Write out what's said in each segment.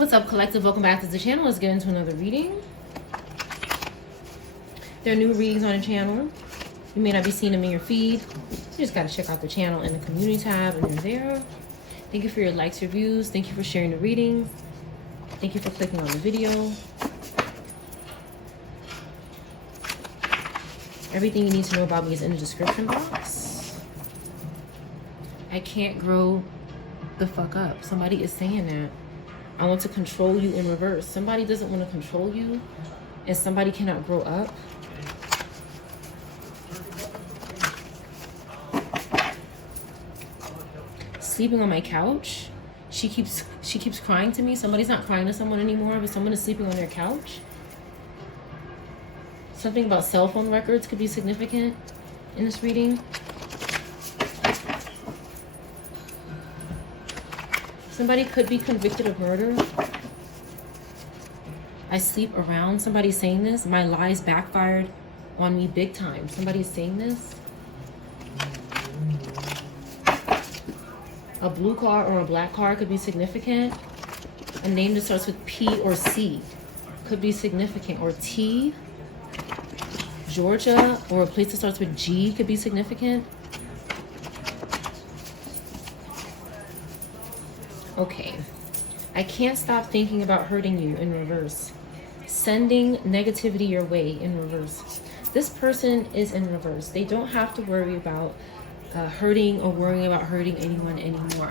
What's up, collective? Welcome back to the channel. Let's get into another reading. There are new readings on the channel. You may not be seeing them in your feed. You just got to check out the channel in the community tab, and they're there. Thank you for your likes, your views. Thank you for sharing the readings. Thank you for clicking on the video. Everything you need to know about me is in the description box. I can't grow the fuck up. Somebody is saying that. I want to control you in reverse. Somebody doesn't want to control you, and somebody cannot grow up. Sleeping on my couch. She keeps crying to me. Somebody's not crying to someone anymore, but someone is sleeping on their couch. Something about cell phone records could be significant in this reading. Somebody could be convicted of murder. I sleep around. Somebody's saying this. My lies backfired on me big time. Somebody's saying this. A blue car or a black car could be significant. A name that starts with P or C could be significant. Or T. Georgia, or a place that starts with G could be significant. Okay. I can't stop thinking about hurting you in reverse. Sending negativity your way in reverse. This person is in reverse. They don't have to worry about hurting or worrying about hurting anyone anymore.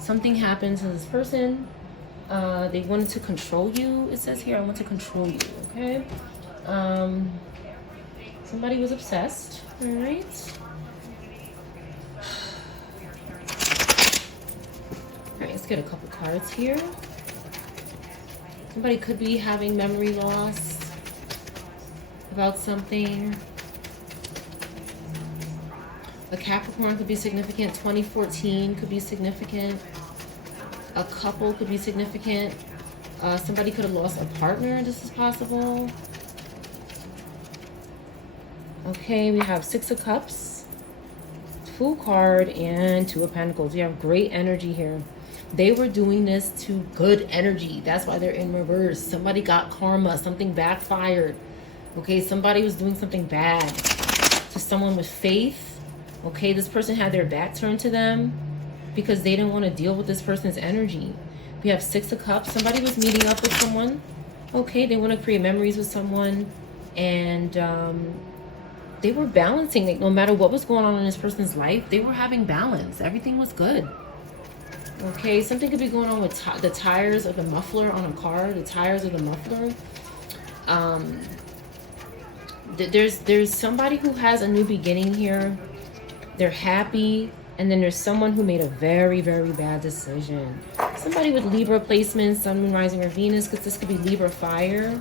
Something happened to this person. They wanted to control you. It says here, I want to control you. Okay. Somebody was obsessed. All right. All right, let's get a couple cards here. Somebody could be having memory loss about something. A Capricorn could be significant. 2014 could be significant. A couple could be significant. Somebody could have lost a partner. This is possible. Okay, we have Six of Cups, Fool card, and Two of Pentacles. We have great energy here. They were doing this to good energy. That's why they're in reverse. Somebody got karma. Something backfired. Okay, somebody was doing something bad to someone with faith. Okay, this person had their back turned to them because they didn't want to deal with this person's energy. We have Six of Cups. Somebody was meeting up with someone. Okay, they want to create memories with someone. And they were balancing. Like, no matter what was going on in this person's life, they were having balance. Everything was good. Okay, something could be going on with the tires of the muffler on a car. The tires of the muffler. There's somebody who has a new beginning here. They're happy. And then there's someone who made a very, very bad decision. Somebody with Libra placements, Sun, Moon, Rising, or Venus, because this could be Libra fire.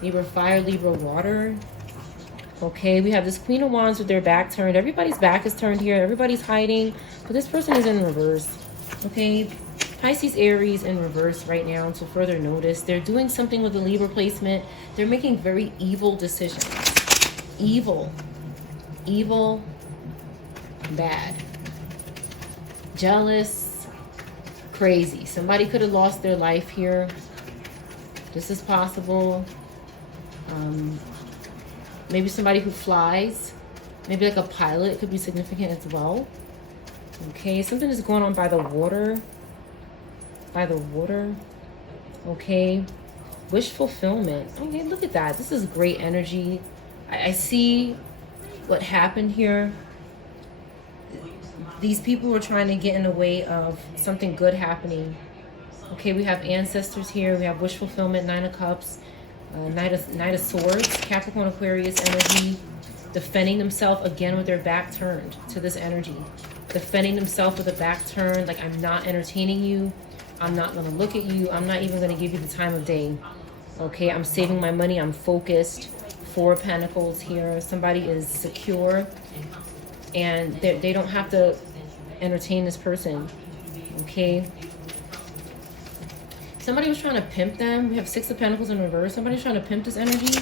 Libra fire, Libra water. Okay, we have this Queen of Wands with their back turned. Everybody's back is turned here. Everybody's hiding. But this person is in reverse. Okay, Pisces, Aries in reverse right now until further notice. They're doing something with the Libra placement. They're making very evil decisions. Evil. Evil. Bad. Jealous. Crazy. Somebody could have lost their life here. This is possible. Maybe somebody who flies. Maybe like a pilot could be significant as well. Okay, something is going on by the water. By the water. Okay. Wish fulfillment. Okay, look at that. This is great energy. I see what happened here. These people were trying to get in the way of something good happening. Okay, we have ancestors here. We have wish fulfillment, Nine of Cups, Knight of Swords, Capricorn, Aquarius energy. Defending themselves again with their back turned to this energy. Defending themselves with a back turned, like, I'm not entertaining you. I'm not going to look at you. I'm not even going to give you the time of day. Okay, I'm saving my money. I'm focused. Four of Pentacles here. Somebody is secure. And they don't have to entertain this person. Okay. Somebody was trying to pimp them. We have Six of Pentacles in reverse. Somebody's trying to pimp this energy.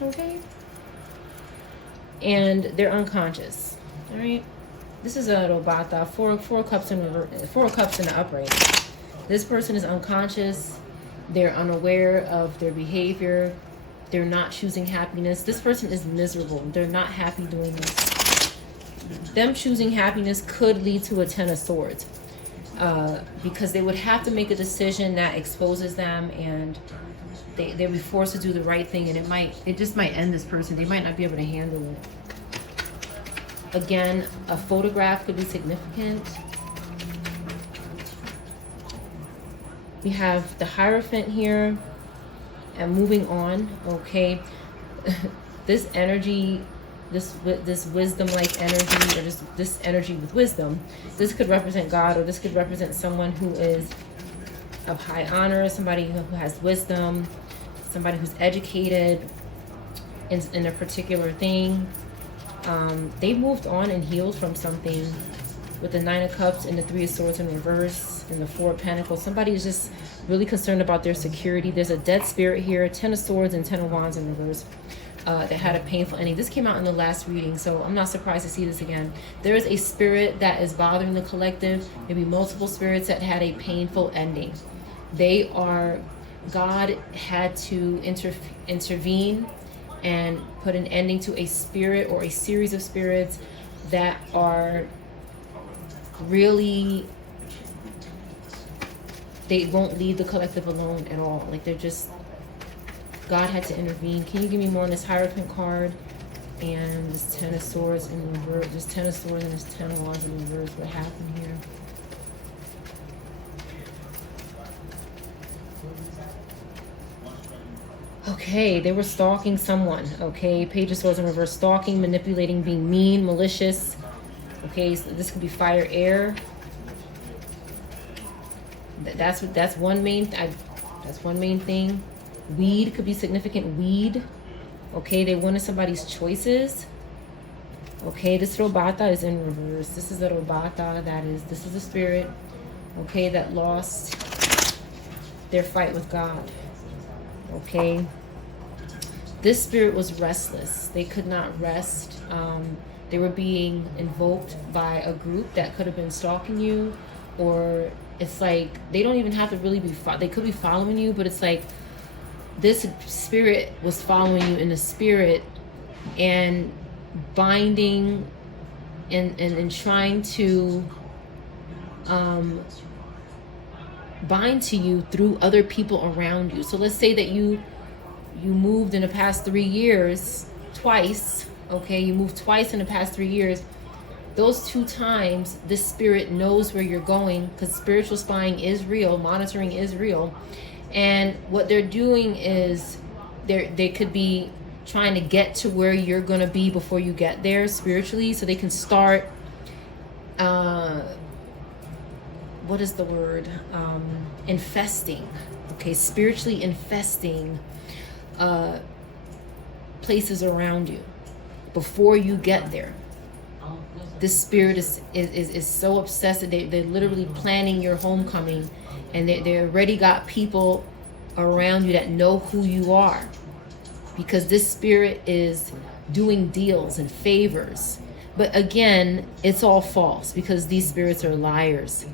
Okay. And they're unconscious. All right. This is a Robata. Four cups in the upright. This person is unconscious. They're unaware of their behavior. They're not choosing happiness. This person is miserable. They're not happy doing this. Them choosing happiness could lead to a 10 of Swords. Because they would have to make a decision that exposes them, and they'll be forced to do the right thing, and it just might end this person. They might not be able to handle it. Again, a photograph could be significant. We have the Hierophant here, and moving on, okay. This energy, this wisdom-like energy, or this energy with wisdom, this could represent God, or this could represent someone who is of high honor, somebody who has wisdom, somebody who's educated in a particular thing. They moved on and healed from something with the 9 of Cups and the 3 of Swords in reverse and the 4 of Pentacles. Somebody is just really concerned about their security. There's a dead spirit here, 10 of Swords and 10 of Wands in reverse. That had a painful ending. This came out in the last reading, so I'm not surprised to see this again. There is a spirit that is bothering the collective, maybe multiple spirits that had a painful ending. God had to intervene and put an ending to a spirit or a series of spirits that are really, they won't leave the collective alone at all. Like, they're just, God had to intervene. Can you give me more on this Hierophant card and this 10 of Swords in reverse? This 10 of Swords and this 10 of Wands in reverse. What happened here? Okay, they were stalking someone. Okay, Page of Swords in reverse. Stalking, manipulating, being mean, malicious. Okay, so this could be fire, air. That's one main. That's one main thing. Weed could be significant. Weed. Okay, they wanted somebody's choices. Okay, this Robata is in reverse. This is a Robata. This is a spirit. Okay, that lost their fight with God. Okay, this spirit was restless. They could not rest. They were being invoked by a group that could have been stalking you, or it's like they don't even have to really be. They could be following you, but it's like this spirit was following you in the spirit and binding and trying to bind to you through other people around you. So let's say that you moved in the past 3 years twice. Okay, you moved twice in the past 3 years. Those 2 times, this spirit knows where you're going, because spiritual spying is real, monitoring is real. And what they're doing is they could be trying to get to where you're going to be before you get there spiritually, so they can start what is the word? Infesting. Okay, spiritually infesting places around you before you get there. This spirit is so obsessed that they're literally planning your homecoming, and they already got people around you that know who you are, because this spirit is doing deals and favors. But again, it's all false, because these spirits are liars.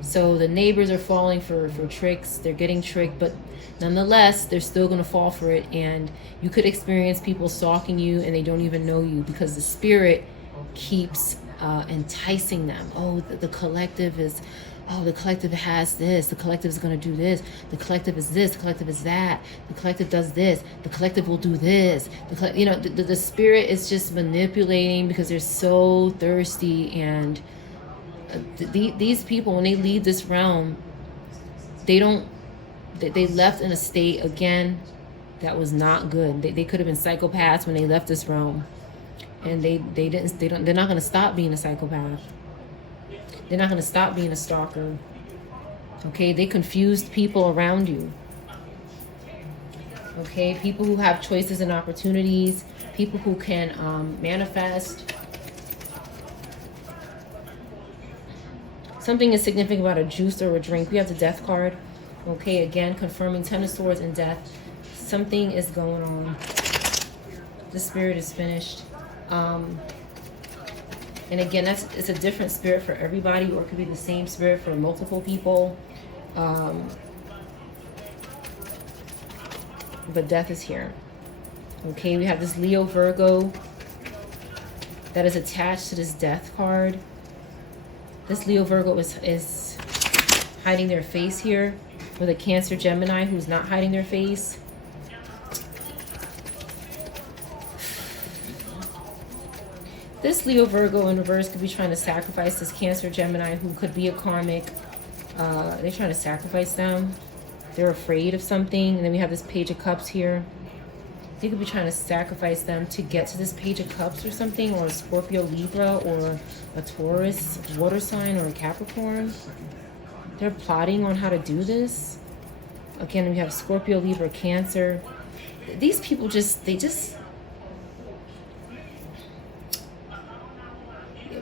So the neighbors are falling for tricks. They're getting tricked, but nonetheless, they're still going to fall for it. And you could experience people stalking you and they don't even know you, because the spirit keeps enticing them. Oh, the collective is, oh, the collective has this. The collective is going to do this. The collective is this. The collective is that. The collective does this. The collective will do this. The spirit is just manipulating, because they're so thirsty. And these people, when they leave this realm, they left in a state, again, that was not good. They could have been psychopaths when they left this realm, and they're not going to stop being a psychopath. They're not going to stop being a stalker. Okay, they confused people around you. Okay, people who have choices and opportunities, people who can manifest. Something is significant about a juice or a drink. We have the Death card. Okay, again, confirming 10 of Swords and death. Something is going on. The spirit is finished. And again, it's a different spirit for everybody, or it could be the same spirit for multiple people. But death is here. Okay, we have this Leo Virgo that is attached to this death card. This Leo Virgo is hiding their face here, with a Cancer Gemini who's not hiding their face. This Leo Virgo in reverse could be trying to sacrifice this Cancer Gemini who could be a karmic. They're trying to sacrifice them. They're afraid of something. And then we have this Page of Cups here. They could be trying to sacrifice them to get to this Page of Cups or something, or a Scorpio, Libra, or a Taurus, water sign, or a Capricorn. They're plotting on how to do this. Again, we have Scorpio, Libra, Cancer. These people they just...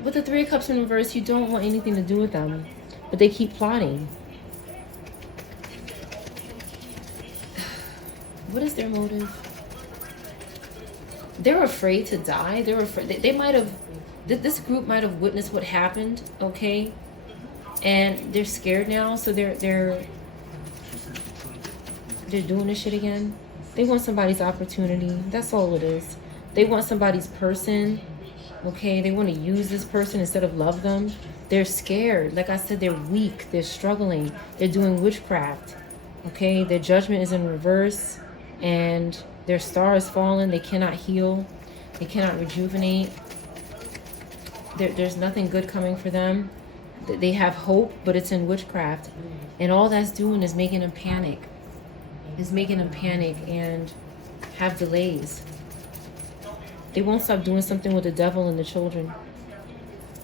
With the Three of Cups in reverse, you don't want anything to do with them. But they keep plotting. What is their motive? They're afraid to die. They're afraid. They might have... This group might have witnessed what happened, okay? And they're scared now, so they're doing this shit again. They want somebody's opportunity. That's all it is. They want somebody's person. Okay, they want to use this person instead of love them. They're scared. Like I said, they're weak. They're struggling. They're doing witchcraft. Okay, their judgment is in reverse, and their star is fallen. They cannot heal. They cannot rejuvenate. There's nothing good coming for them. They have hope, but it's in witchcraft. And all that's doing is making them panic. Is making them panic and have delays. They won't stop doing something with the devil and the children.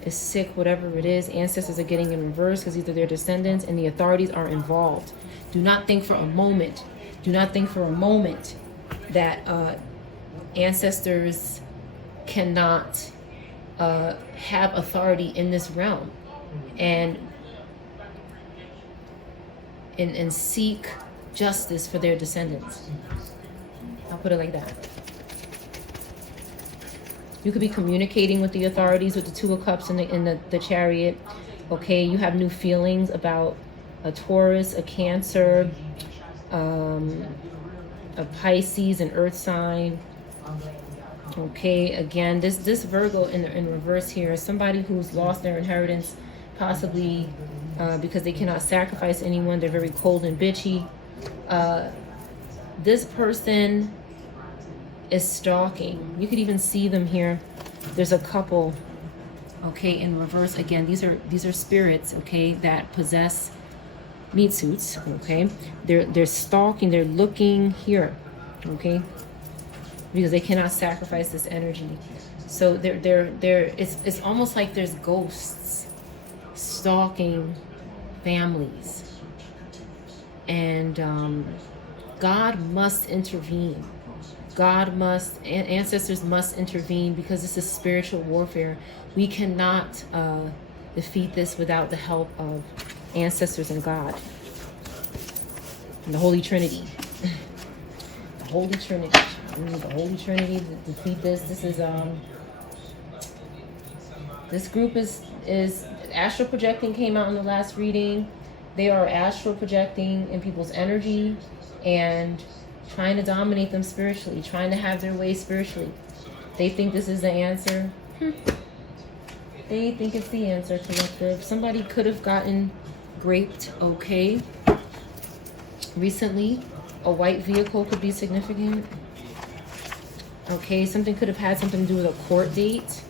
It's sick, whatever it is. Ancestors are getting in reverse because these are their descendants, and the authorities are involved. Do not think for a moment. Do not think for a moment that ancestors cannot have authority in this realm and seek justice for their descendants. I'll put it like that. You could be communicating with the authorities with the Two of Cups and the Chariot. Okay, you have new feelings about a Taurus, a Cancer, a Pisces, an Earth sign. Okay, again, this Virgo in reverse here is somebody who's lost their inheritance, possibly because they cannot sacrifice anyone. They're very cold and bitchy. This person is stalking. You could even see them here. There's a couple, okay, in reverse. Again, these are spirits, okay, that possess meat suits, okay. They're stalking. They're looking here, okay, because they cannot sacrifice this energy. So it's almost like there's ghosts stalking families, and God must intervene. Ancestors must intervene, because this is spiritual warfare. We cannot defeat this without the help of ancestors and God. And the Holy Trinity. The Holy Trinity. We need the Holy Trinity to defeat this. This is this group is astral projecting came out in the last reading. They are astral projecting in people's energy and trying to dominate them spiritually, trying to have their way spiritually. They think this is the answer. They think it's the answer, collective. Somebody could have gotten raped, okay. Recently, a white vehicle could be significant. Okay, something could have had something to do with a court date.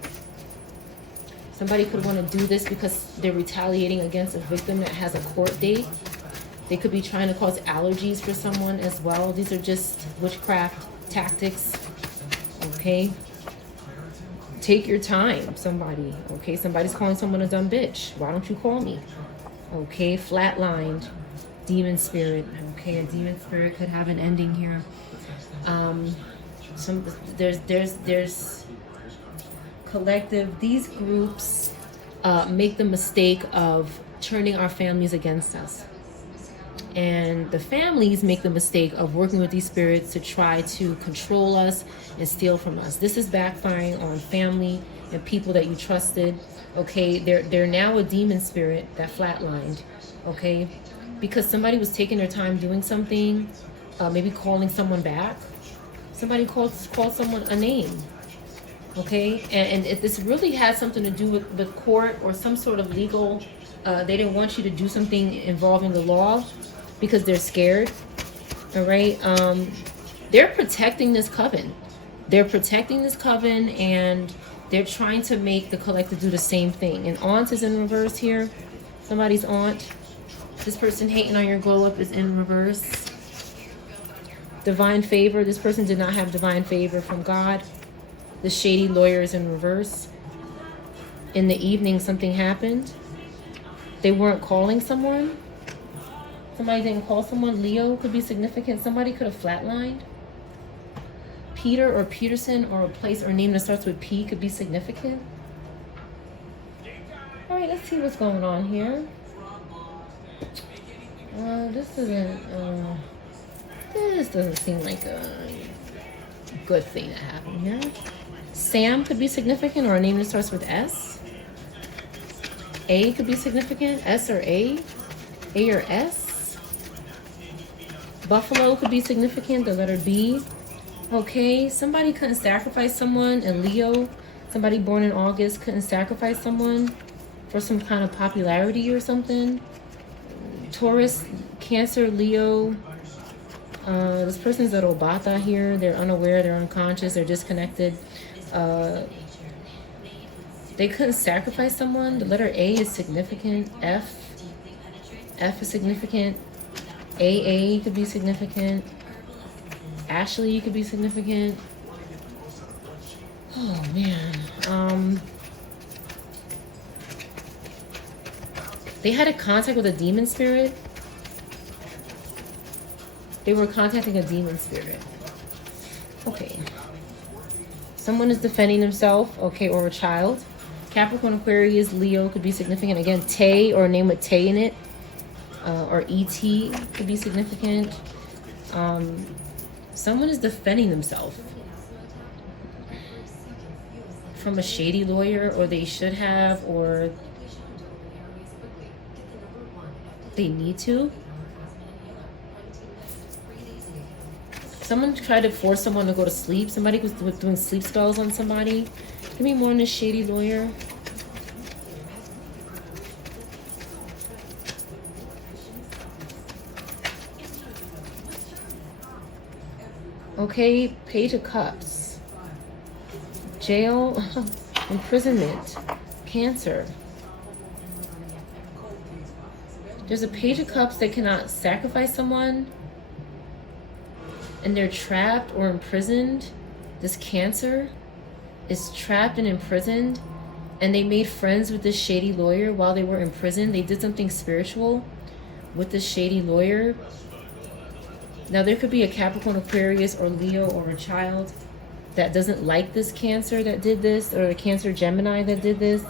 Somebody could want to do this because they're retaliating against a victim that has a court date. They could be trying to cause allergies for someone as well. These are just witchcraft tactics, okay? Take your time, somebody, okay? Somebody's calling someone a dumb bitch. Why don't you call me? Okay, flatlined, demon spirit, okay? A demon spirit could have an ending here. There's collective. These groups make the mistake of turning our families against us. And the families make the mistake of working with these spirits to try to control us and steal from us. This is backfiring on family and people that you trusted. Okay, they're now a demon spirit that flatlined. Okay, because somebody was taking their time doing something, maybe calling someone back. Somebody called someone a name. Okay, and this really had something to do with court or some sort of legal. They didn't want you to do something involving the law because they're scared. All right, they're protecting this coven. They're protecting this coven, and they're trying to make the collective do the same thing. And aunt is in reverse here. Somebody's aunt. This person hating on your glow up is in reverse. Divine favor. This person did not have divine favor from God. The shady lawyer is in reverse. In the evening, something happened. They weren't calling someone. Somebody didn't call someone. Leo could be significant. Somebody could have flatlined. Peter or Peterson or a place or name that starts with P could be significant. All right, let's see what's going on here. This doesn't seem like a good thing to happen here. Sam could be significant, or a name that starts with S. A could be significant. S or A. A or S. Buffalo could be significant. The letter B. Okay, somebody couldn't sacrifice someone. And Leo, somebody born in August, couldn't sacrifice someone for some kind of popularity or something. Taurus, Cancer, Leo. This person's at Obata here. They're unaware, they're unconscious, they're disconnected. They couldn't sacrifice someone. The letter A is significant. F is significant. AA could be significant. Ashley could be significant. Oh man. They had a contact with a demon spirit. They were contacting a demon spirit. Okay. Someone is defending themselves, okay, or a child. Capricorn, Aquarius, Leo could be significant. Again, Tay or a name with Tay in it. Or E.T. could be significant. Someone is defending themselves from a shady lawyer, or they should have, or they need to. Someone tried to force someone to go to sleep. Somebody was doing sleep spells on somebody. Give me more on this shady lawyer. Okay, Page of Cups. Jail, imprisonment, Cancer. There's a Page of Cups that cannot sacrifice someone, and they're trapped or imprisoned. This Cancer is trapped and imprisoned, and they made friends with this shady lawyer while they were in prison. They did something spiritual with this shady lawyer. Now, there could be a Capricorn, Aquarius, or Leo, or a child that doesn't like this Cancer that did this, or a Cancer Gemini that did this.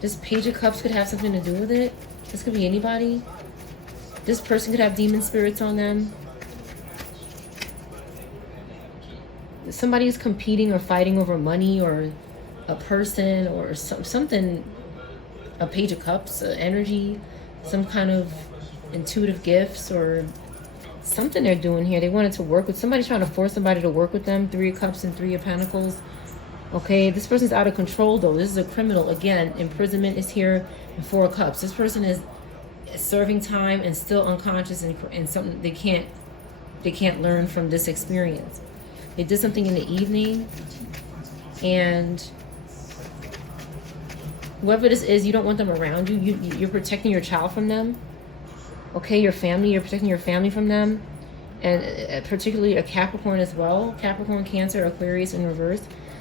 This Page of Cups could have something to do with it. This could be anybody. This person could have demon spirits on them. Somebody's competing or fighting over money, or a person, or something. A Page of Cups, energy, some kind of intuitive gifts, or something they're doing here. They wanted to work with somebody, trying to force somebody to work with them. 3 of Cups and 3 of Pentacles. Okay, this person's out of control though. This is a criminal. Again, imprisonment is here. And 4 of Cups. This person is serving time and still unconscious, and something they can't learn from this experience. They did something in the evening, and whoever this is, you don't want them around you. You're protecting your child from them. Okay, your family, you're protecting your family from them. And particularly a Capricorn as well. Capricorn, Cancer, Aquarius in reverse.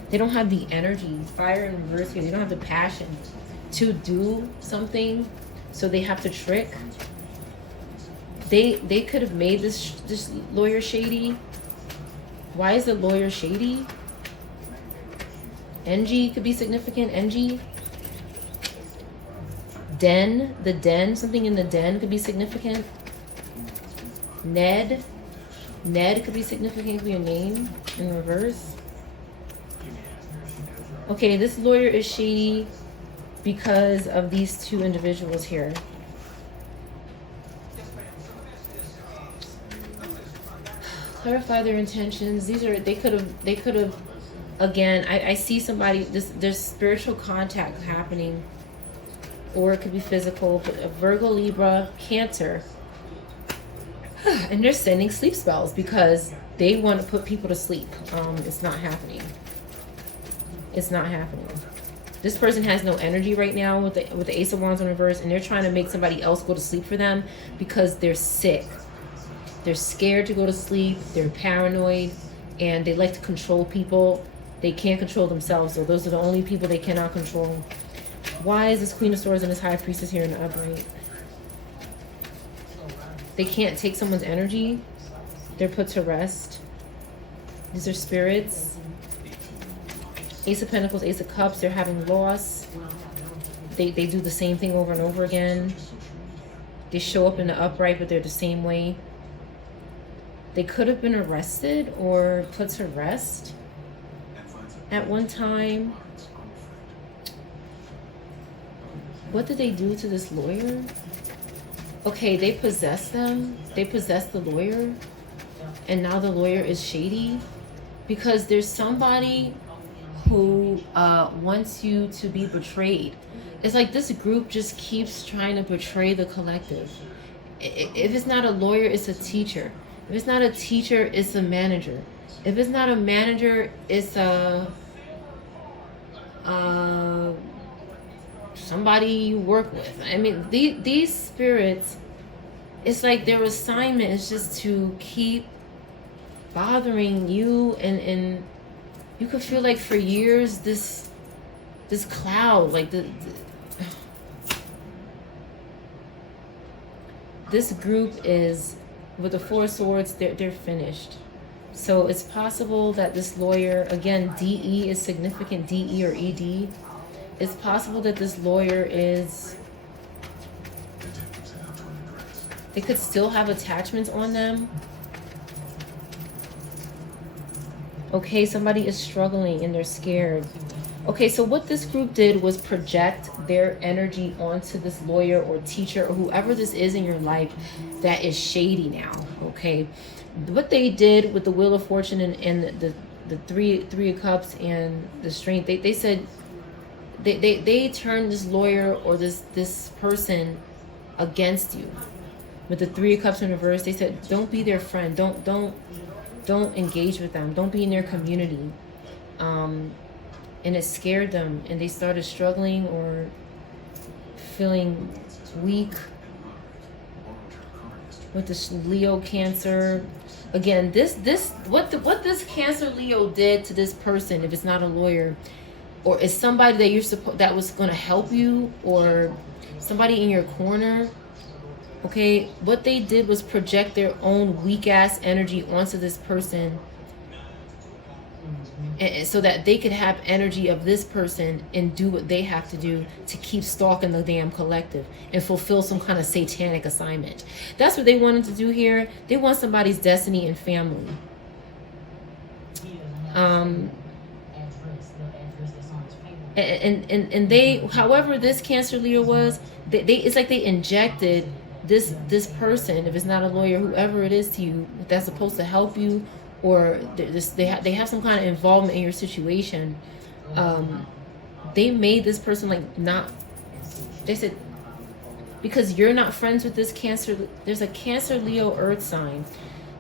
They don't have the energy. Fire in reverse here. They don't have the passion to do something. So they have to trick. They could have made this lawyer shady. Why is the lawyer shady? NG could be significant. NG. Den, the den, something in the den could be significant. Ned could be significant, could be a name in reverse. Okay, this lawyer is shady because of these 2 individuals here. Clarify their intentions. They could have, again, I see somebody, there's spiritual contact happening, or it could be physical, but a Virgo, Libra, Cancer, and they're sending sleep spells because they want to put people to sleep. It's not happening. It's not happening. This person has no energy right now with the Ace of Wands in reverse, and they're trying to make somebody else go to sleep for them because they're sick. They're scared to go to sleep. They're paranoid, and they like to control people. They can't control themselves, so those are the only people they cannot control. Why is this Queen of Swords and this High Priestess here in the upright? They can't take someone's energy. They're put to rest. These are spirits. Ace of Pentacles, Ace of Cups, they're having loss. They do the same thing over and over again. They show up in the upright, but they're the same way. They could have been arrested or put to rest at one time. What did they do to this lawyer? Okay, they possessed them. They possessed the lawyer. And now the lawyer is shady. Because there's somebody who wants you to be betrayed. It's like this group just keeps trying to betray the collective. If it's not a lawyer, it's a teacher. If it's not a teacher, it's a manager. If it's not a manager, it's a somebody you work with. I mean, these spirits, it's like their assignment is just to keep bothering you, and you could feel like for years this cloud, like this group is, with the Four of Swords, they're finished. So it's possible that this lawyer, again, DE is significant, DE or ED. It's possible that this lawyer is, they could still have attachments on them. Okay, somebody is struggling and they're scared. Okay, so what this group did was project their energy onto this lawyer or teacher or whoever this is in your life that is shady now, okay? What they did with the Wheel of Fortune and the three of Cups and the Strength, they said they turned this lawyer or this person against you. With the Three of Cups in reverse, they said, don't be their friend. Don't engage with them. Don't be in their community. And it scared them, and they started struggling or feeling weak. With this Leo Cancer, again, what this Cancer Leo did to this person, if it's not a lawyer, or it's somebody that you're that was going to help you, or somebody in your corner. Okay, what they did was project their own weak ass energy onto this person, and so that they could have energy of this person and do what they have to do to keep stalking the damn collective and fulfill some kind of satanic assignment. That's what they wanted to do here. They want somebody's destiny and family. And they, however this Cancer Leo was, they it's like they injected this person, if it's not a lawyer, whoever it is to you, that's supposed to help you, or they have some kind of involvement in your situation. They made this person like not. They said, because you're not friends with this Cancer. There's a Cancer Leo Earth sign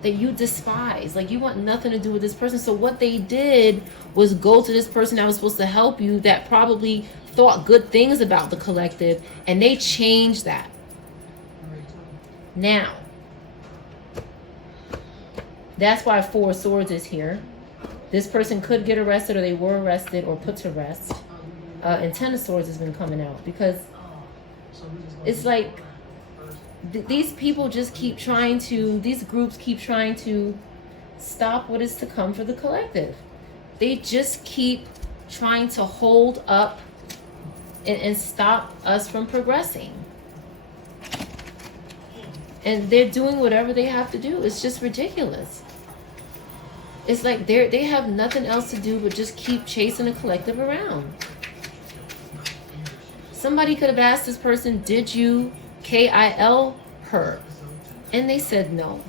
that you despise. Like, you want nothing to do with this person. So what they did was go to this person that was supposed to help you, that probably thought good things about the collective, and they changed that. Now, that's why Four of Swords is here. This person could get arrested, or they were arrested or put to rest. And Ten of Swords has been coming out, because it's like these people just keep trying to, these groups keep trying to stop what is to come for the collective. They just keep trying to hold up and stop us from progressing. And they're doing whatever they have to do. It's just ridiculous. It's like they have nothing else to do but just keep chasing the collective around. Somebody could have asked this person, did you KIL her? And they said no.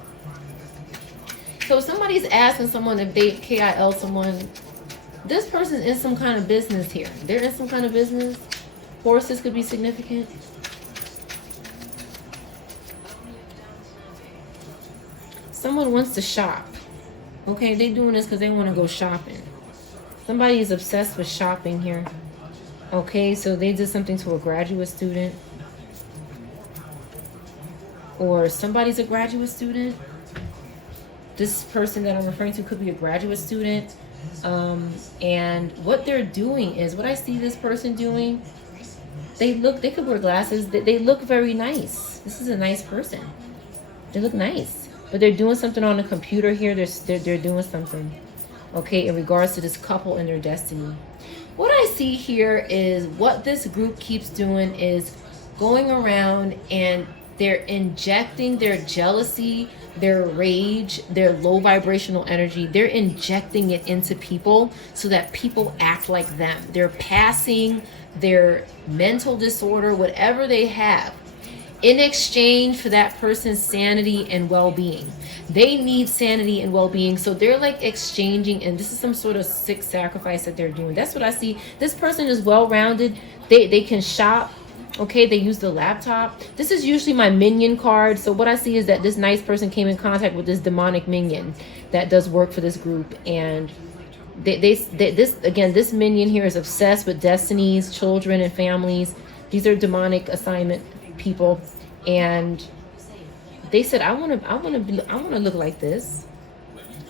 So somebody's asking someone if they KIL someone. This person is in some kind of business here. They're in some kind of business. Horses could be significant. Someone wants to shop. Okay, they're doing this because they want to go shopping. Somebody is obsessed with shopping here. Okay, so they did something to a graduate student. Or somebody's a graduate student. This person that I'm referring to could be a graduate student. And what they're doing is, what I see this person doing, they could wear glasses. They look very nice. This is a nice person. They look nice. But they're doing something on the computer here. They're doing something, okay, in regards to this couple and their destiny. What I see here is what this group keeps doing is going around and they're injecting their jealousy, their rage, their low vibrational energy. They're injecting it into people so that people act like them. They're passing their mental disorder, whatever they have, in exchange for that person's sanity and well-being. They need sanity and well-being, so they're like exchanging, and this is some sort of sick sacrifice that they're doing. That's what I see. This person is well-rounded. They can shop. Okay, they use the laptop. This is usually my minion card. So what I see is that this nice person came in contact with this demonic minion that does work for this group, and this minion here is obsessed with destinies, children, and families. These are demonic assignment people, and they said, I want to look like this.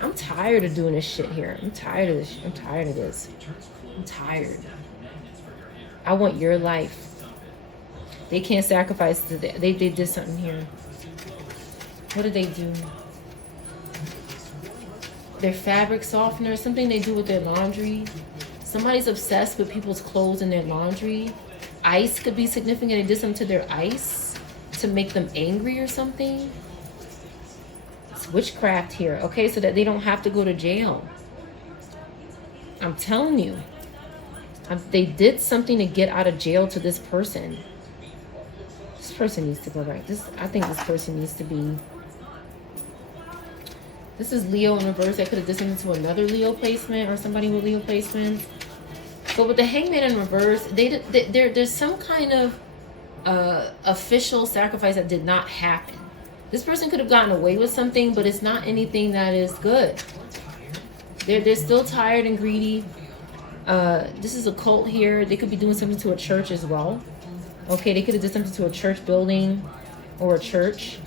I'm tired of doing this shit here. I'm tired of this. I'm tired. I want your life. They can't sacrifice. They did something here. What did they do? Their fabric softener, something they do with their laundry. Somebody's obsessed with people's clothes and their laundry. Ice could be significant. They did something to their ice to make them angry or something. It's witchcraft here, okay, so that they don't have to go to jail. I'm telling you. They did something to get out of jail to this person. This person needs to go back. I think this person needs to be... This is Leo in reverse. I could have did something to another Leo placement or somebody with Leo placements. But with the Hangman in reverse, there's some kind of official sacrifice that did not happen. This person could have gotten away with something, but it's not anything that is good. They're still tired and greedy. This is a cult here. They could be doing something to a church as well. Okay, they could have did something to a church building or a church.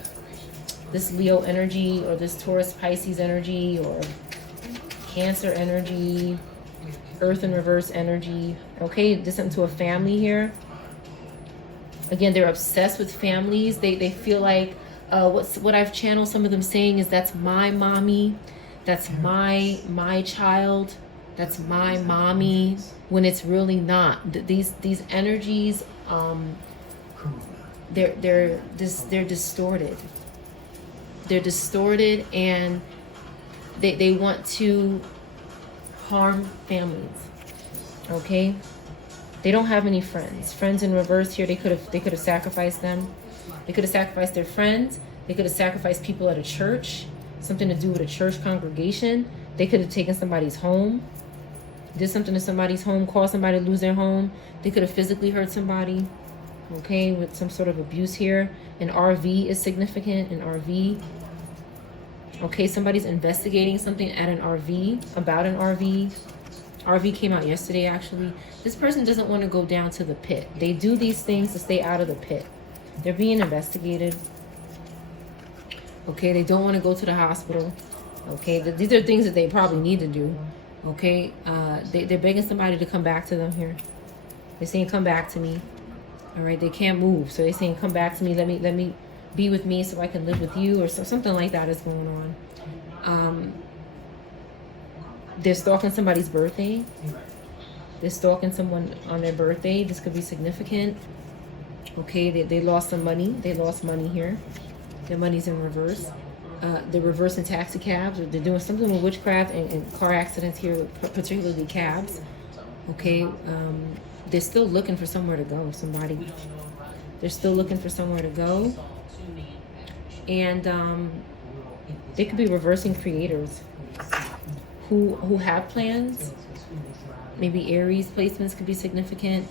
This Leo energy or this Taurus Pisces energy or Cancer energy, Earth in reverse energy. Okay, did something to a family here. Again, they're obsessed with families. They feel like what I've channeled some of them saying is, that's my mommy, that's my child, that's my mommy, when it's really not. These energies, they're distorted. They're distorted, and they want to harm families. Okay, they don't have any friends. Friends in reverse here. They could have sacrificed them. They could have sacrificed their friends. They could have sacrificed people at a church, something to do with a church congregation. They could have taken somebody's home, did something to somebody's home, caused somebody to lose their home. They could have physically hurt somebody, okay, with some sort of abuse here. An RV is significant, an RV. Okay, somebody's investigating something at an RV, about an RV. RV came out yesterday, actually. This person doesn't want to go down to the pit. They do these things to stay out of the pit. They're being investigated. Okay, they don't want to go to the hospital. Okay, these are things that they probably need to do. Okay, they're begging somebody to come back to them here. They're saying, come back to me. All right, they can't move, so they're saying, come back to me. Let me be with me so I can live with you, or something like that is going on. They're stalking somebody's birthday. They're stalking someone on their birthday. This could be significant. Okay, they lost some money. They lost money here. Their money's in reverse. They're reversing taxi cabs. Or they're doing something with witchcraft and car accidents here, particularly cabs. Okay, they're still looking for somewhere to go. They're still looking for somewhere to go. And They could be reversing creators who have plans. Maybe Aries placements could be significant.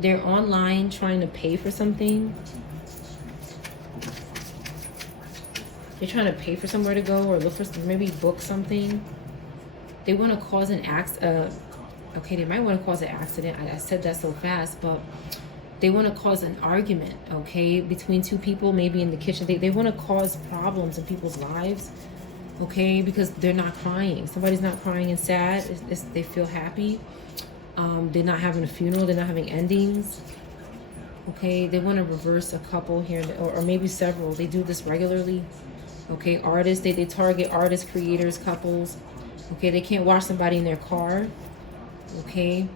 They're online trying to pay for something. They're trying to pay for somewhere to go or look for, maybe book something. They want to cause an okay, they might want to cause an accident. I said that so fast, but they want to cause an argument, okay, between two people, maybe in the kitchen. They want to cause problems in people's lives, okay, because they're not crying. Somebody's not crying and sad. They feel happy. They're not having a funeral. They're not having endings. Okay, they want to reverse a couple here, or maybe several. They do this regularly. Okay, artists, they target artists, creators, couples. Okay, they can't watch somebody in their car. Okay,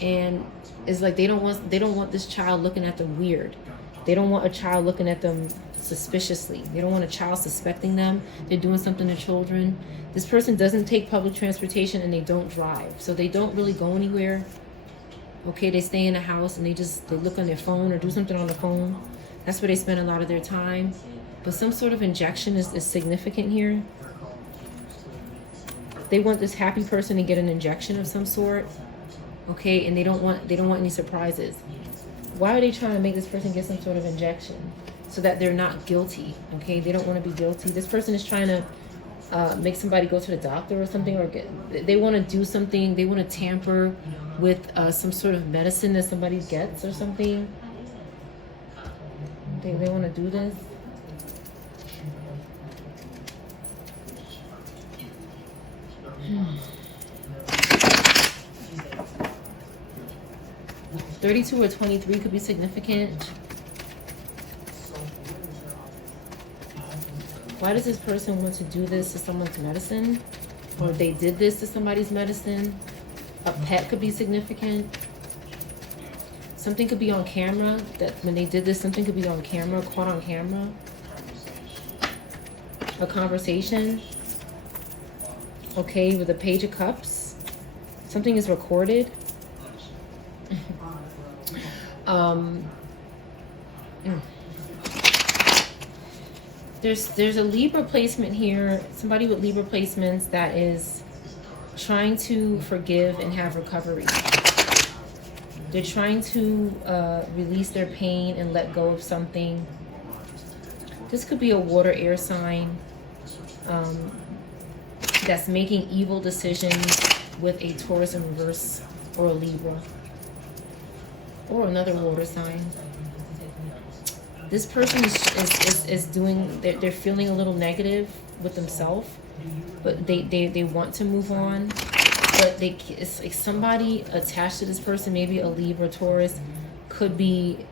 and it's like they don't want this child looking at them weird. They don't want a child looking at them suspiciously. They don't want a child suspecting them. They're doing something to children. This person doesn't take public transportation and they don't drive, so they don't really go anywhere. Okay, they stay in the house and they look on their phone or do something on the phone. That's where they spend a lot of their time. But some sort of injection is significant here. They want this happy person to get an injection of some sort. Okay, and they don't want any surprises. Why are they trying to make this person get some sort of injection? So that they're not guilty. Okay, they don't want to be guilty. This person is trying to make somebody go to the doctor or something, or they want to do something. They want to tamper with some sort of medicine that somebody gets or something. They want to do this. Hmm. 32 or 23 could be significant. Why does this person want to do this to someone's medicine? Or they did this to somebody's medicine? A pet could be significant. Something could be on camera. That when they did this, something could be on camera, caught on camera. A conversation. Okay, with a page of cups. Something is recorded. There's a Libra placement here. Somebody with Libra placements that is trying to forgive and have recovery. They're trying to release their pain and let go of something. This could be a water air sign that's making evil decisions with a Taurus in reverse or a Libra or another water sign. This person is doing, they're feeling a little negative with themselves, but they want to move on. But it's like somebody attached to this person, maybe a Libra, Taurus, could be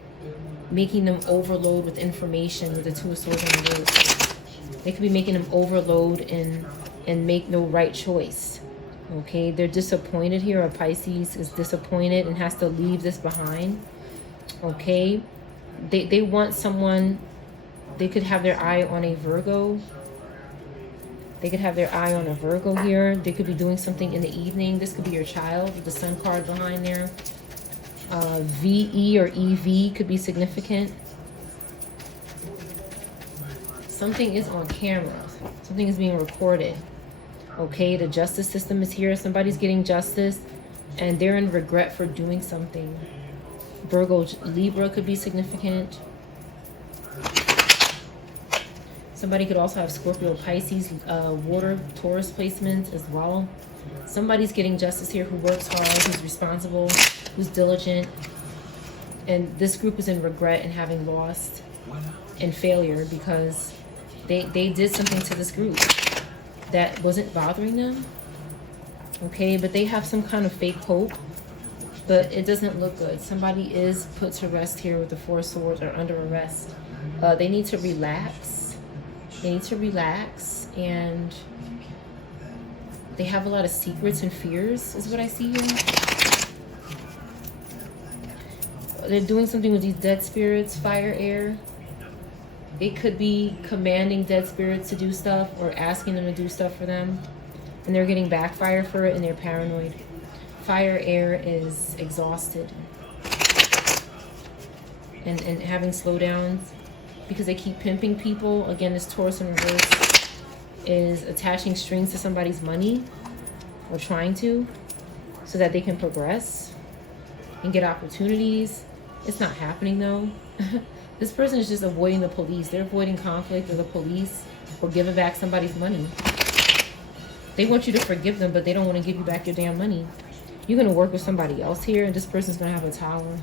making them overload with information with the Two of Swords in reverse. They could be making them overload and make no right choice. Okay, they're disappointed here. A Pisces is disappointed and has to leave this behind. Okay, they want someone. They could have their eye on a Virgo. They could have their eye on a Virgo here. They could be doing something in the evening. This could be your child with the Sun card behind there. VE or EV could be significant. Something is on camera. Something is being recorded. Okay, the justice system is here. Somebody's getting justice and they're in regret for doing something. Virgo, Libra could be significant. Somebody could also have Scorpio, Pisces, water, Taurus placements as well. Somebody's getting justice here who works hard, who's responsible, who's diligent. And this group is in regret and having lost and failure because they did something to this group that wasn't bothering them. Okay, but they have some kind of fake hope, but it doesn't look good. Somebody is put to rest here with the Four of Swords or under arrest. They need to relax. They need to relax, and they have a lot of secrets and fears is what I see here. They're doing something with these dead spirits, fire, air. It could be commanding dead spirits to do stuff or asking them to do stuff for them, and they're getting backfire for it and they're paranoid. Fire, air is exhausted and having slowdowns because they keep pimping people. Again, this Taurus in reverse. is attaching strings to somebody's money, or trying to, so that they can progress and get opportunities. It's not happening though. This person is just avoiding the police. They're avoiding conflict with the police or giving back somebody's money. They want you to forgive them, but they don't want to give you back your damn money. You're going to work with somebody else here, and this person's going to have a tower.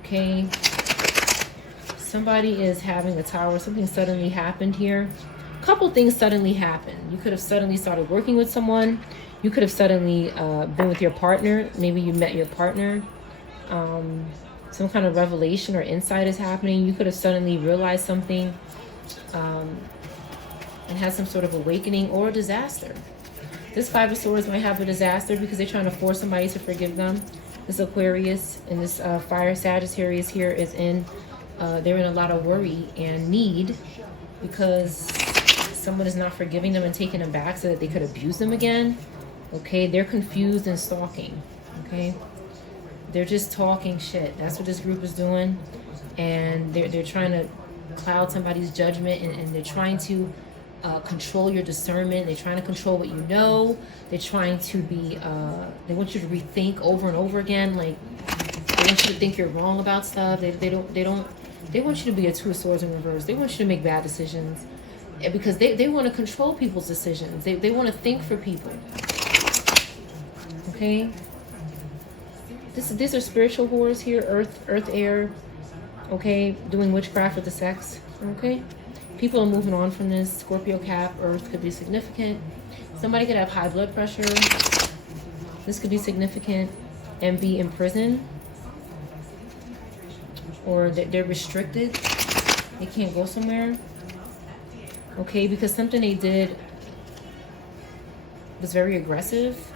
Okay. Somebody is having a tower. Something suddenly happened here. A couple things suddenly happened. You could have suddenly started working with someone. You could have suddenly been with your partner. Maybe you met your partner. Some kind of revelation or insight is happening. You could have suddenly realized something and had some sort of awakening or a disaster. This Five of Swords might have a disaster because they're trying to force somebody to forgive them. This Aquarius and this Fire Sagittarius here is in, they're in a lot of worry and need because someone is not forgiving them and taking them back so that they could abuse them again. Okay, they're confused and stalking. Okay, they're just talking shit. That's what this group is doing. And they're trying to cloud somebody's judgment, and they're trying to control your discernment. They're trying to control what you know. They're trying to be, they want you to rethink over and over again. Like, they want you to think you're wrong about stuff. They want you to be a Two of Swords in reverse. They want you to make bad decisions because they want to control people's decisions. They want to think for people. Okay. These are spiritual whores here. Earth, air. Okay. Doing witchcraft with the sex. Okay. People are moving on from this. Scorpio, Cap, Earth could be significant. Somebody could have high blood pressure. This could be significant and be in prison. Or they're restricted. They can't go somewhere. Okay, because something they did was very aggressive.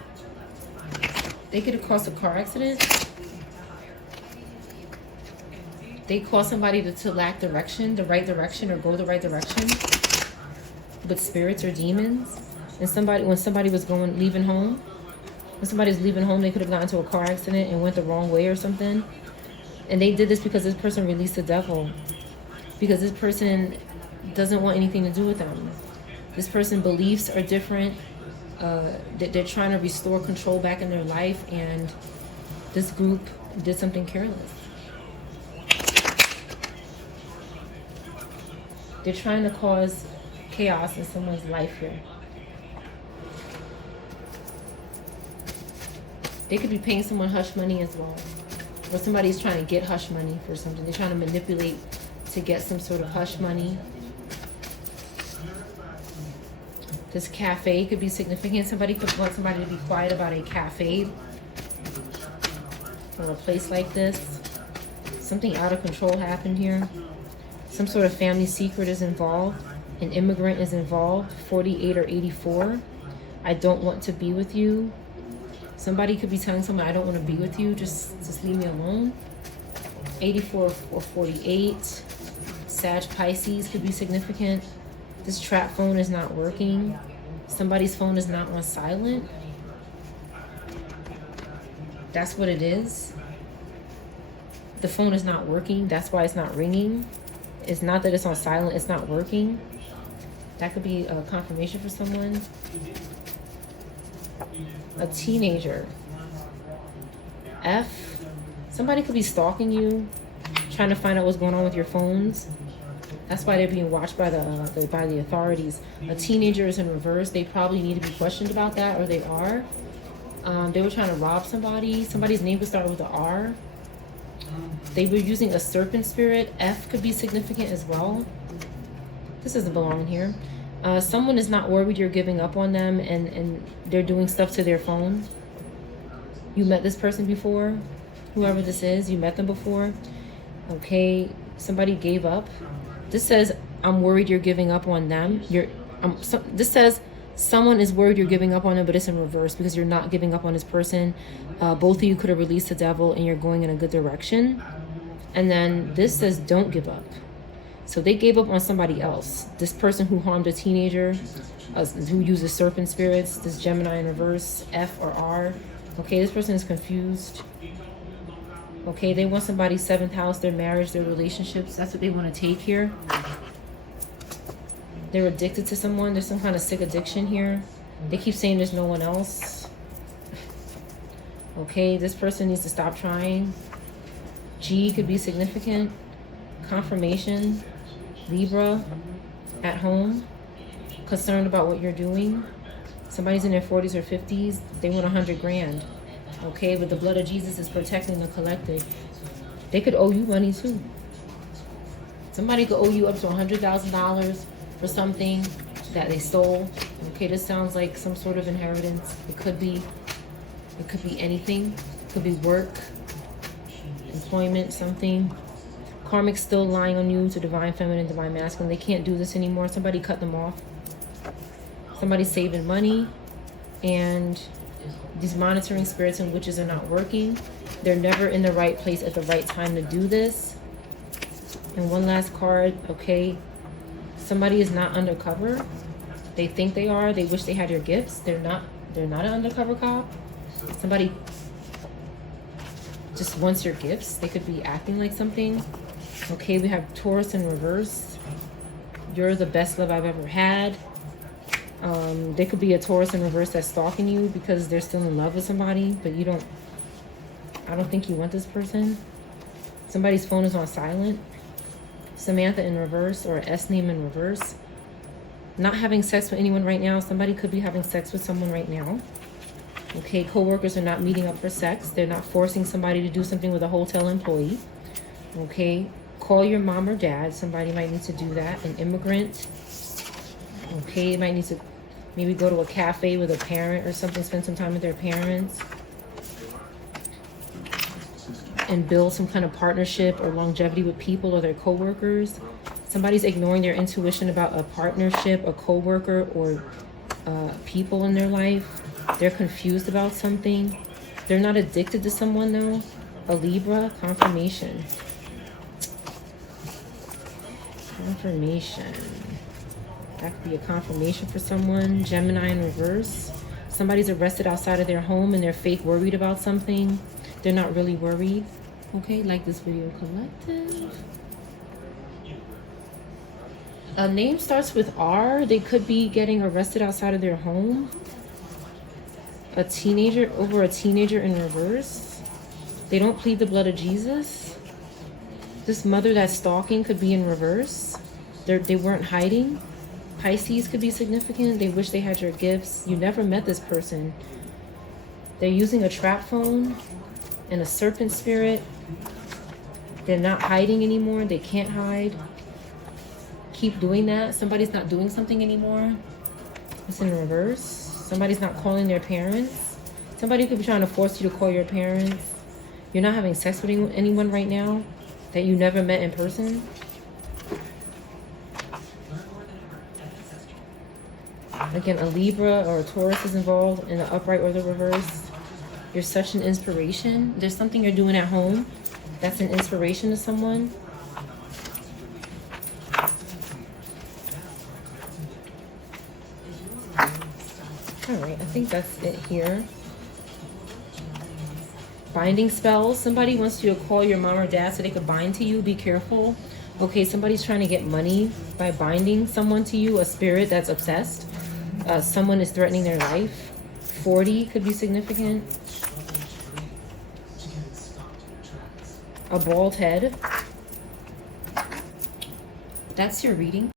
They could have caused a car accident. They caused somebody to lack direction, the right direction, or go the right direction. But spirits or demons. And when somebody was leaving home, when somebody's leaving home, they could have gotten into a car accident and went the wrong way or something. And they did this because this person released the devil. Because this person doesn't want anything to do with them. This person's beliefs are different. They're trying to restore control back in their life, and this group did something careless. They're trying to cause chaos in someone's life here. They could be paying someone hush money as well. Or somebody's trying to get hush money for something. They're trying to manipulate to get some sort of hush money. This cafe could be significant. Somebody could want somebody to be quiet about a cafe or a place like this. Something out of control happened here. Some sort of family secret is involved. An immigrant is involved. 48 or 84. I don't want to be with you. Somebody could be telling someone, I don't want to be with you. Just leave me alone. 84 or 48. Sag Pisces could be significant. This trap phone is not working. Somebody's phone is not on silent. That's what it is. The phone is not working. That's why it's not ringing. It's not that it's on silent. It's not working. That could be a confirmation for someone. A teenager. F. Somebody could be stalking you, trying to find out what's going on with your phones. That's why they're being watched by the authorities. A teenager is in reverse. They probably need to be questioned about that, or they are. They were trying to rob somebody. Somebody's name could start with an R. They were using a serpent spirit. F could be significant as well. This doesn't belong here. Someone is not worried you're giving up on them, and they're doing stuff to their phone. You met this person before. Whoever this is, you met them before. Okay, somebody gave up. This says, I'm worried you're giving up on them. This says, someone is worried you're giving up on them, but it's in reverse because you're not giving up on this person. Both of you could have released the devil and you're going in a good direction. And then this says, don't give up. So they gave up on somebody else. This person who harmed a teenager, who uses serpent spirits, this Gemini in reverse, F or R. Okay, this person is confused. Okay, they want somebody's 7th house, their marriage, their relationships. That's what they want to take here. They're addicted to someone. There's some kind of sick addiction here. They keep saying there's no one else. Okay, this person needs to stop trying. G could be significant. Confirmation. Libra, at home, concerned about what you're doing. Somebody's in their 40s or 50s. They want 100 grand. Okay, but the blood of Jesus is protecting the collective. They could owe you money too. Somebody could owe you up to $100,000 for something that they stole. Okay, this sounds like some sort of inheritance. It could be anything. It could be work, employment, something. Karmic still lying on you to divine feminine, divine masculine. They can't do this anymore. Somebody cut them off. Somebody's saving money, and these monitoring spirits and witches are not working. They're never in the right place at the right time to do this. And one last card, okay. Somebody is not undercover. They think they are. They wish they had your gifts. They're not an undercover cop. Somebody just wants your gifts. They could be acting like something. Okay, we have Taurus in reverse. You're the best love I've ever had. There could be a Taurus in reverse that's stalking you because they're still in love with somebody, but I don't think you want this person. Somebody's phone is on silent. Samantha in reverse, or S name in reverse. Not having sex with anyone right now. Somebody could be having sex with someone right now. Okay, co-workers are not meeting up for sex. They're not forcing somebody to do something with a hotel employee. Okay, call your mom or dad. Somebody might need to do that. An immigrant. Okay, might need to maybe go to a cafe with a parent or something, spend some time with their parents. And build some kind of partnership or longevity with people or their co-workers. Somebody's ignoring their intuition about a partnership, a co-worker, or people in their life. They're confused about something. They're not addicted to someone though. A Libra, confirmation. Confirmation. That could be a confirmation for someone. Gemini in reverse. Somebody's arrested outside of their home and they're fake worried about something. They're not really worried. Okay, like this video, collective. A name starts with R. They could be getting arrested outside of their home. A teenager in reverse. They don't plead the blood of Jesus. This mother that's stalking could be in reverse. They weren't hiding. Pisces could be significant. They wish they had your gifts. You never met this person. They're using a trap phone and a serpent spirit. They're not hiding anymore. They can't hide. Keep doing that. Somebody's not doing something anymore. It's in reverse. Somebody's not calling their parents. Somebody could be trying to force you to call your parents. You're not having sex with anyone right now that you never met in person. Again, a Libra or a Taurus is involved in the upright or the reverse. You're such an inspiration. There's something you're doing at home that's an inspiration to someone. All right, I think that's it here. Binding spells. Somebody wants you to call your mom or dad so they could bind to you. Be careful. Okay, somebody's trying to get money by binding someone to you, a spirit that's obsessed. Someone is threatening their life. 40 could be significant. A bald head. That's your reading.